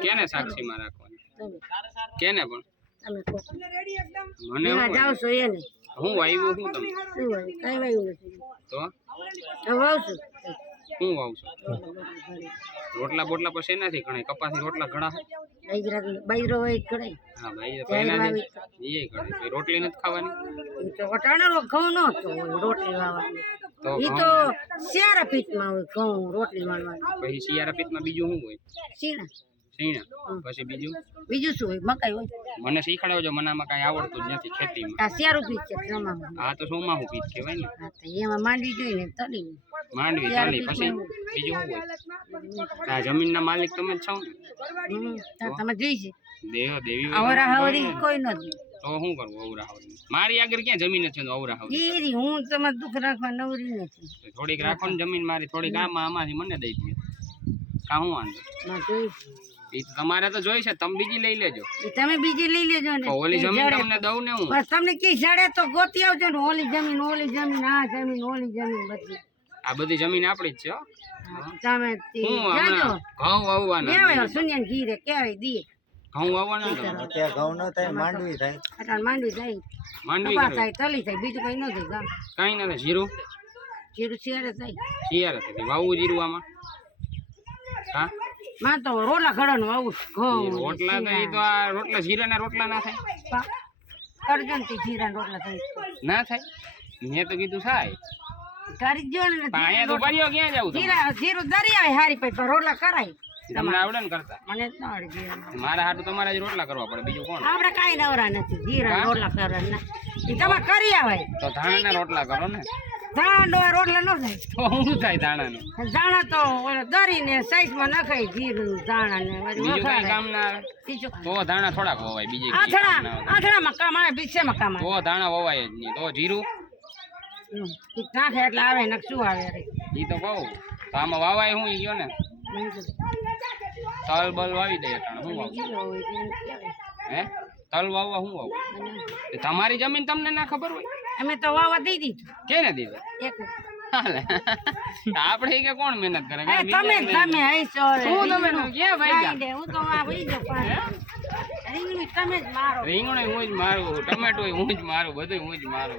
કેને સાક્ષીમાં રાખવાની કેને પણ મને જાવ છો એને હું વાવ્યું હું તમે કઈ વાયું નથી તો વાવશું હું વાવશું રોટલા બોટલા પછી એનાથી ઘણા કપાસી રોટલા ઘણા બાજરો હોય કડાઈ હા ભાઈ તો એનાથી એ ઘણા રોટલી નથી ખાવાની તો વટાણાનો ઘઉં ન તો રોટલી વાવવાની તો ઈ તો શિયાળા પીઠમાં હોય ઘઉં રોટલી વાળવાની પછી શિયાળા પીઠમાં બીજું શું હોય શીણા પછી બીજું શું હોય મકાઈ હોય મને શીખડાવજો મને આમાં કઈ આવડતું જ નથી ખેતીમાં આ શિયાળું પીઠ છે ચોમામાં હા તો સોમાહુ પીઠ કહેવાય ને હા તો એમાં માંડવી જોઈને તળી માંડવી તળી પછી બીજું શું હોય આ જમીનના માલિક તમે જ છો ને તમે જોઈ છે દેવી આવરા હવરી કોઈ નથી તો શું કરવું અવરા હવરી મારી આગળ ક્યાં જમીન છે તો અવરા હવરી ઈરી હું તમારે દુઃખ રાખવા નવરી નથી થોડીક રાખો ને જમીન મારી થોડીક આમાંથી મને દઈ દે કા હું વાંધો માં જોઈ એ તો તમારે તો જોઈ છે તમે બીજી લઈ લેજો તમે બીજી લઈ લેજો ને ઓલી જમીન તમને દઉં ને હું બસ તમને કી જડે તો ગોતી આવજો ને ઓલી જમીન ઓલી જમીન બધી આ બધી જમીન આપણી જ છે હો તમે હું હમણાં ઘઉં વાવવાના કેવાય સુનિયન ઘીરે કેવાય દીએ ઘઉં વાવવાના ત્યાં ઘઉં ન થાય માંડવી થાય અટાણ માંડવી થાય માંડવી કપાસ થાય તલી થાય બીજું કઈ ન થાય ગામ કઈ નથી જીરું જીરું શિયાળે થાય શિયાળે થતી વાવવું જીરું આમાં હા માં તો રોટલા ઘડાનું આવું ઘઉં રોટલા તો એ તો આ રોટલા જીરાના રોટલા ના થાય કરજો ને તે જીરા રોટલા થાય ના થાય મેં તો કીધું થાય કરી જો ને પણ અહીંયા તો પડ્યો ક્યાં જવું જીરું દરી આવે હારી પછી રોટલા કરાય તમને આવડે ને કરતા મને જ ના આવડે જીરા મારા હાટુ તમારે જ રોટલા કરવા પડે બીજું કોણ આપણે કાંઈ નવરા નથી જીરા રોટલા કરવાના એ તમે કરી આવે તો ધાણાના રોટલા કરો ને ધાણા રોટલા ન થાય તો શું થાય ધાણાનું ધાણા તો દરીને સાઈઝમાં નખાય જીરું ધાણા ને બીજું કઈ કામ ના આવે બીજું તો ધાણા થોડાક વવાય બીજી આથણામાં કામ આવે બીજેમાં કામ આવે તો ધાણા વવાય જ નહીં તો જીરું નાખે એટલે આવે ને શું આવે રે ઈ તો કહું તો આમાં વાવાય હું ઈ ગયો ને તલ બલ વાવી દે અટાણે હું વાવું હે તલ વાવવા હું વાવું તમારી જમીન તમને ના ખબર હોય અમે તો વાવા દઈ દીધું કેને દીધું એક હાલે આપણે કે કોણ મહેનત કરે તમે હૈસો શું તમે ક્યાં ભાઈ હું તો તમે જ મારો રીંગણું હું જ મારું ટમેટો હું જ મારું બધું હું જ મારું